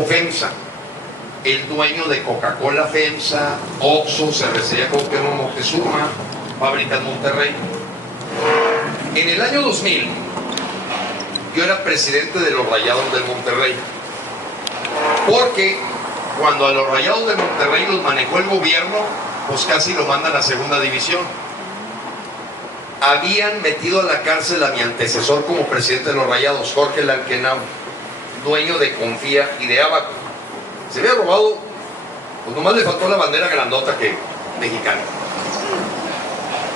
grupo FEMSA, el dueño de Coca-Cola FEMSA, Oxxo, Cervecería Cuauhtémoc Moctezuma, Fábricas Monterrey. En el año 2000, yo era presidente de los Rayados del Monterrey, porque cuando a los Rayados de Monterrey los manejó el gobierno, pues casi lo mandan a segunda división. Habían metido a la cárcel a mi antecesor como presidente de los Rayados, Jorge Lankenau, dueño de Confía y de Abaco. Se había robado, pues nomás le faltó la bandera grandota que mexicana.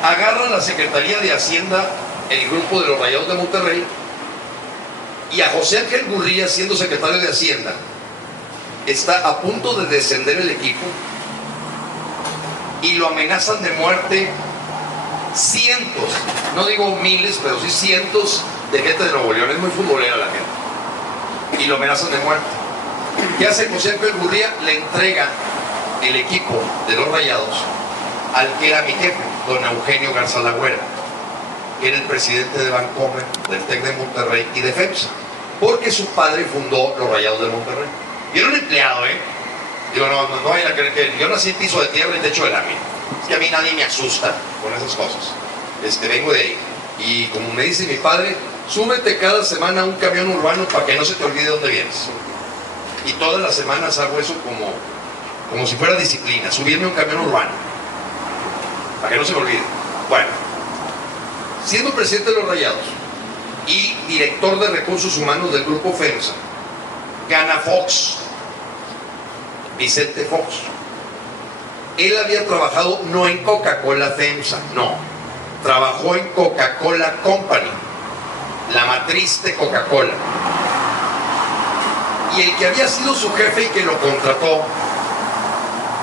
Agarran la Secretaría de Hacienda, el grupo de los Rayados de Monterrey, y a José Ángel Gurría, siendo secretario de Hacienda, está a punto de descender el equipo y lo amenazan de muerte cientos, no digo miles, pero sí cientos de gente de Nuevo León. Es muy futbolera la gente. Y lo amenazan de muerte. ¿Qué hace José Ángel Gurría? Le entrega el equipo de los Rayados al que era mi jefe, don Eugenio Garza Lagüera, que era el presidente de Bancomer, del TEC de Monterrey y de FEMSA, porque su padre fundó los Rayados de Monterrey. Y era un empleado, Digo, no vayan a creer que yo nací en piso de tierra y techo de lámina. Es que a mí nadie me asusta con esas cosas. Vengo de ahí. Y como me dice mi padre, súbete cada semana a un camión urbano para que no se te olvide dónde vienes. Y todas las semanas hago eso como si fuera disciplina, subirme a un camión urbano, para que no se me olvide. Bueno, siendo presidente de los Rayados y director de recursos humanos del grupo FEMSA, gana Fox, Vicente Fox. Él había trabajado no en Coca-Cola FEMSA, no, trabajó en Coca-Cola Company, la matriz de Coca-Cola. Y el que había sido su jefe y que lo contrató,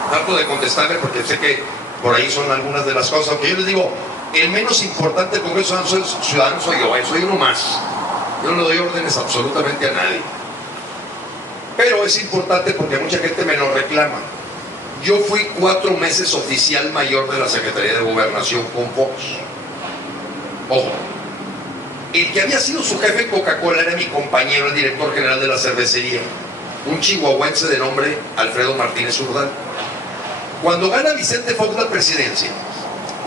trato de contestarle porque sé que por ahí son algunas de las cosas, aunque yo les digo, el menos importante del Congreso Ciudadano soy yo, soy uno más. Yo no le doy órdenes absolutamente a nadie. Pero es importante porque mucha gente me lo reclama. Yo fui 4 meses oficial mayor de la Secretaría de Gobernación con Fox. Ojo, el que había sido su jefe en Coca-Cola era mi compañero, el director general de la cervecería, un chihuahuense de nombre Alfredo Martínez Urdán. Cuando gana Vicente Fox la presidencia,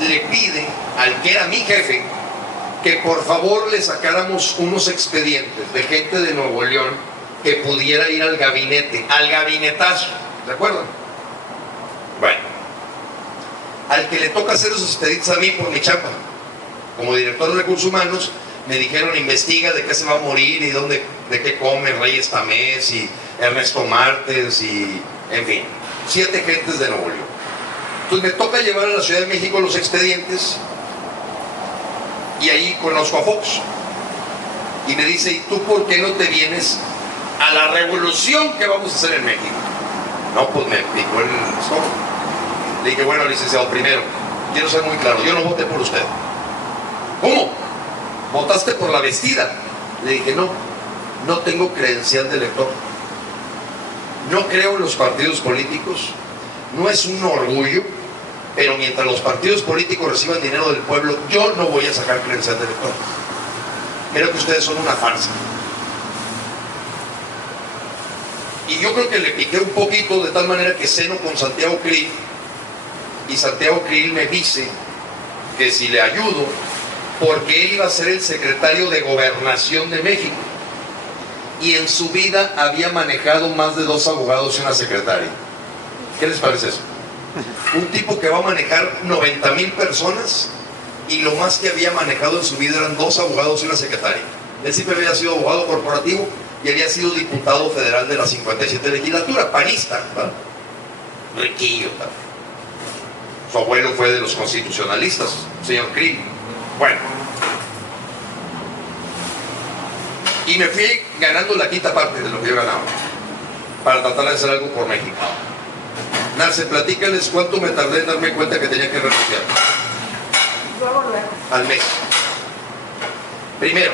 le pide al que era mi jefe que por favor le sacáramos unos expedientes de gente de Nuevo León que pudiera ir al gabinete, al gabinetazo, ¿de acuerdo? Bueno, al que le toca hacer esos expedientes a mí por mi chamba, como director de recursos humanos, me dijeron, investiga de qué se va a morir y dónde, de qué come Reyes Tamés y Ernesto Martes y, en fin, 7 gentes de Nuevo León. Entonces me toca llevar a la Ciudad de México los expedientes y ahí conozco a Fox. Y me dice, ¿y tú por qué no te vienes a la revolución que vamos a hacer en México? No, pues me picó el estómago. Le dije, bueno, licenciado, primero, quiero ser muy claro, yo no voté por usted. ¿Cómo? ¿Votaste por la vestida? Le dije, no tengo credencial de elector. No creo en los partidos políticos. No es un orgullo, pero mientras los partidos políticos reciban dinero del pueblo, yo no voy a sacar credencial de elector. Creo que ustedes son una farsa. Y yo creo que le piqué un poquito de tal manera que ceno con Santiago Krill, y Santiago Krill me dice que si le ayudo, porque él iba a ser el secretario de Gobernación de México y en su vida había manejado más de 2 abogados y una secretaria. ¿Qué les parece eso? Un tipo que va a manejar 90,000 personas y lo más que había manejado en su vida eran 2 abogados y una secretaria. Él siempre había sido abogado corporativo y había sido diputado federal de la 57 legislatura, panista, ¿verdad? Riquillo también. Su abuelo fue de los constitucionalistas, señor Krill. Bueno, y me fui ganando la quinta parte de lo que yo ganaba para tratar de hacer algo por México. Narce, platícales cuánto me tardé en darme cuenta que tenía que renunciar. Al mes. Primero,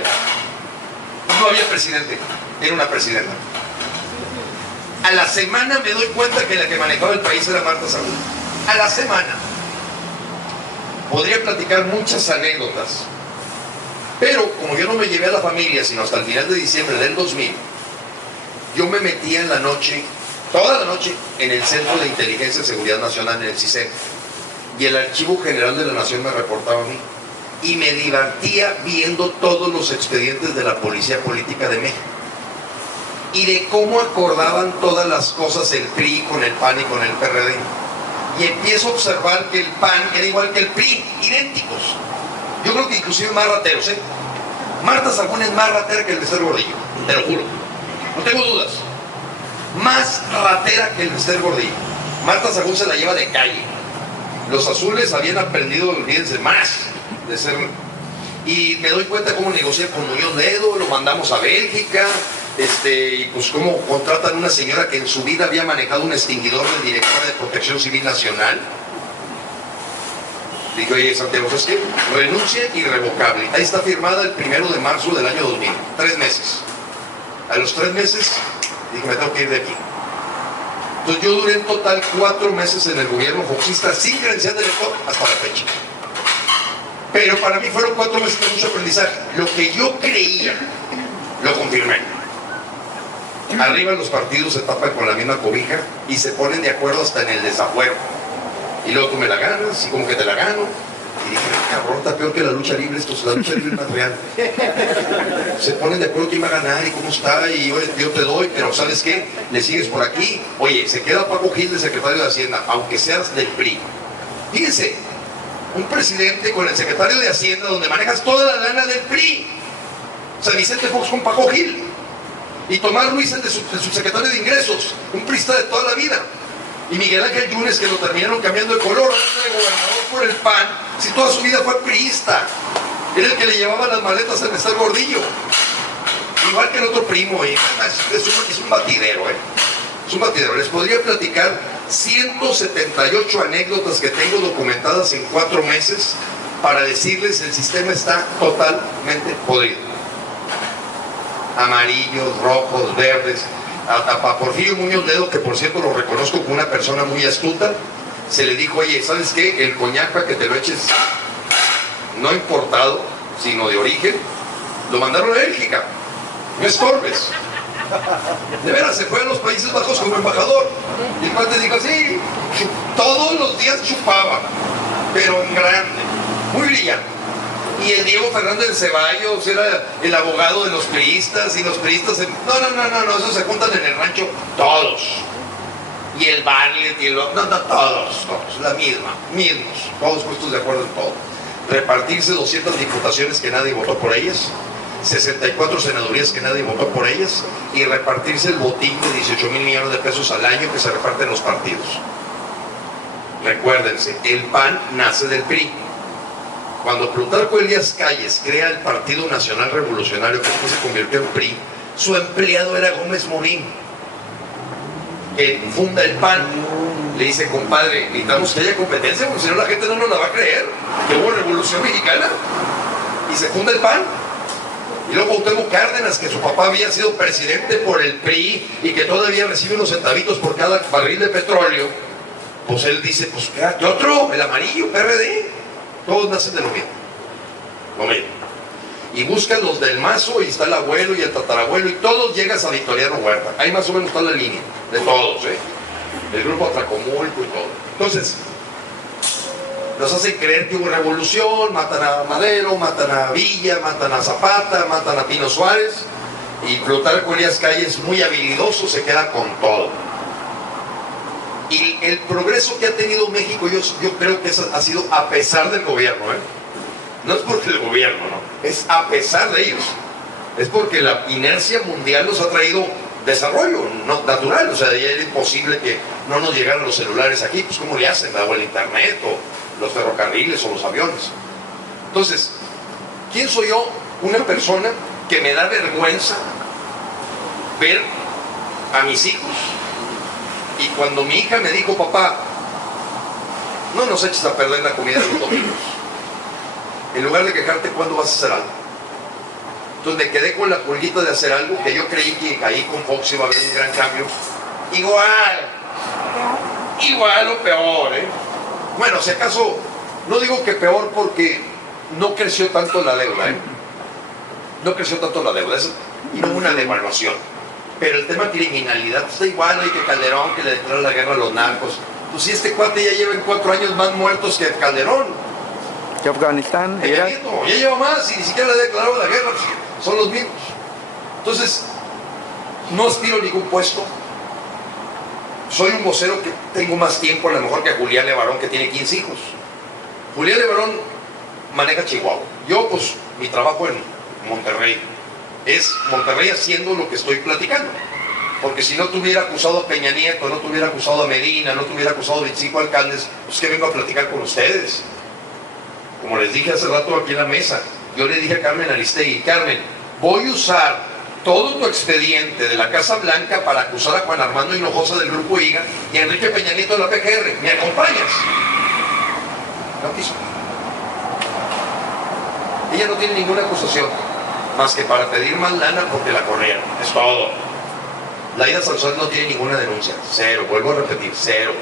no había presidente, era una presidenta. A la semana me doy cuenta que la que manejaba el país era Marta Sagún. A la semana. Podría platicar muchas anécdotas, pero como yo no me llevé a la familia sino hasta el final de diciembre del 2000, yo me metía en la noche, toda la noche, en el Centro de Inteligencia y Seguridad Nacional, en el CISEN, y el Archivo General de la Nación me reportaba a mí, y me divertía viendo todos los expedientes de la Policía Política de México, y de cómo acordaban todas las cosas el PRI con el PAN y con el PRD. Y empiezo a observar que el PAN era igual que el PRI, idénticos. Yo creo que inclusive más rateros, ¿eh? Marta Sagún es más ratera que el Bester Gordillo, te lo juro. No tengo dudas. Más ratera que el Bester Gordillo. Marta Sagún se la lleva de calle. Los azules habían aprendido, olvídense, más de ser... Y me doy cuenta cómo negocia con Muñoz Ledo, lo mandamos a Bélgica, y pues cómo contratan a una señora que en su vida había manejado un extinguidor del director de Protección Civil Nacional. Digo, oye, Santiago, ¿sabes qué? Renuncia irrevocable. Ahí está firmada el 1 de marzo del año 2000. 3 meses. A los 3 meses, dije, me tengo que ir de aquí. Entonces yo duré en total 4 meses en el gobierno foxista sin credencial de lector hasta la fecha. Pero para mí fueron 4 meses de mucho aprendizaje. Lo que yo creía, lo confirmé. Arriba los partidos se tapan con la misma cobija y se ponen de acuerdo hasta en el desafuero. Y luego tú me la ganas, y como que te la gano. Y dije, cabrón, está peor que la lucha libre, esto es la lucha libre más real. Se ponen de acuerdo quién va a ganar y cómo está, y oye, yo te doy, pero ¿sabes qué? Le sigues por aquí. Oye, se queda Paco Gil de secretario de Hacienda, aunque seas del PRI. Fíjense, un presidente con el secretario de Hacienda donde manejas toda la lana del PRI. O sea, Vicente Fox con Paco Gil. Y Tomás Ruiz, el de su secretario de Ingresos, un priista de toda la vida. Y Miguel Ángel Yunes, que lo terminaron cambiando de color, de gobernador por el PAN, si toda su vida fue priista. Era el que le llevaba las maletas al Bester Gordillo. Igual que el otro primo, y es un batidero, ¿eh? Es un batidero. Les podría platicar 178 anécdotas que tengo documentadas en 4 meses para decirles el sistema está totalmente podrido. Amarillos, rojos, verdes. A Porfirio Muñoz Ledo, que por cierto lo reconozco como una persona muy astuta, se le dijo, oye, ¿sabes qué? El coñac para que te lo eches no importado, sino de origen, lo mandaron a Bélgica. No estorbes. De veras, se fue a los Países Bajos como embajador. Y el cuate dijo, sí, todos los días chupaba, pero en grande, muy brillante. Y el Diego Fernández de Ceballos era el abogado de los priistas, y los priistas... No, esos se juntan en el rancho todos. Y el Bartlett, y el... No, todos, la mismos, todos puestos de acuerdo en todo. Repartirse 200 diputaciones que nadie votó por ellas, 64 senadurías que nadie votó por ellas, y repartirse el botín de 18,000 millones de pesos al año que se reparten los partidos. Recuérdense, el PAN nace del PRI. Cuando Plutarco Elías Calles crea el Partido Nacional Revolucionario, que después se convirtió en PRI, su empleado era Gómez Morín, que funda el PAN. Le dice, compadre, necesitamos que haya competencia, porque si no la gente no nos la va a creer, que hubo revolución mexicana. Y se funda el PAN. Y luego Cuauhtémoc Cárdenas, que su papá había sido presidente por el PRI y que todavía recibe unos centavitos por cada barril de petróleo, pues él dice, pues ¿qué otro? El amarillo, PRD. Todos nacen de lo mismo. Y buscan los del Mazo, y está el abuelo y el tatarabuelo, y todos llegas a Victoriano Huerta. Ahí más o menos está la línea de todos, ¿eh? El grupo Atracomulco y todo. Entonces, nos hacen creer que hubo revolución, matan a Madero, matan a Villa, matan a Zapata, matan a Pino Suárez, y Plutarco Elías Calles, muy habilidoso, se queda con todo. Y el progreso que ha tenido México, yo creo que eso ha sido a pesar del gobierno, ¿eh? No es porque el gobierno, no, es a pesar de ellos. Es porque la inercia mundial nos ha traído desarrollo no, natural. O sea, ya era imposible que no nos llegaran los celulares aquí. Pues ¿cómo le hacen? O el internet, o los ferrocarriles, o los aviones. Entonces, ¿quién soy yo? Una persona que me da vergüenza ver a mis hijos. Y cuando mi hija me dijo, papá, no nos eches a perder la comida de los domingos, en lugar de quejarte, ¿cuándo vas a hacer algo? Entonces me quedé con la pulguita de hacer algo, que yo creí que ahí con Fox iba a haber un gran cambio. Igual o peor, ¿eh? Bueno, si acaso, no digo que peor porque no creció tanto la deuda, ¿eh? No creció tanto la deuda, y no hubo una devaluación. Pero el tema criminalidad está igual, hay que Calderón, que le declara la guerra a los narcos. Pues si este cuate ya lleva en 4 años más muertos que Calderón. Que Afganistán, Ya lleva más y ni siquiera le ha declarado la guerra, son los mismos. Entonces, no aspiro a ningún puesto. Soy un vocero que tengo más tiempo a lo mejor que Julián Levarón, que tiene 15 hijos. Julián Levarón maneja Chihuahua. Yo, pues, mi trabajo en Monterrey es Monterrey haciendo lo que estoy platicando. Porque si no tuviera acusado a Peña Nieto, no tuviera acusado a Medina, no tuviera acusado a 25 alcaldes, pues que vengo a platicar con ustedes. Como les dije hace rato aquí en la mesa, yo le dije a Carmen Aristegui, Carmen, voy a usar todo tu expediente de la Casa Blanca para acusar a Juan Armando Hinojosa del Grupo IGA y a Enrique Peña Nieto de la PGR. ¿Me acompañas? No quiso. Ella no tiene ninguna acusación, más que para pedir más lana porque la corrieron. Es todo. Laida Sansón no tiene ninguna denuncia. Cero. Vuelvo a repetir, cero.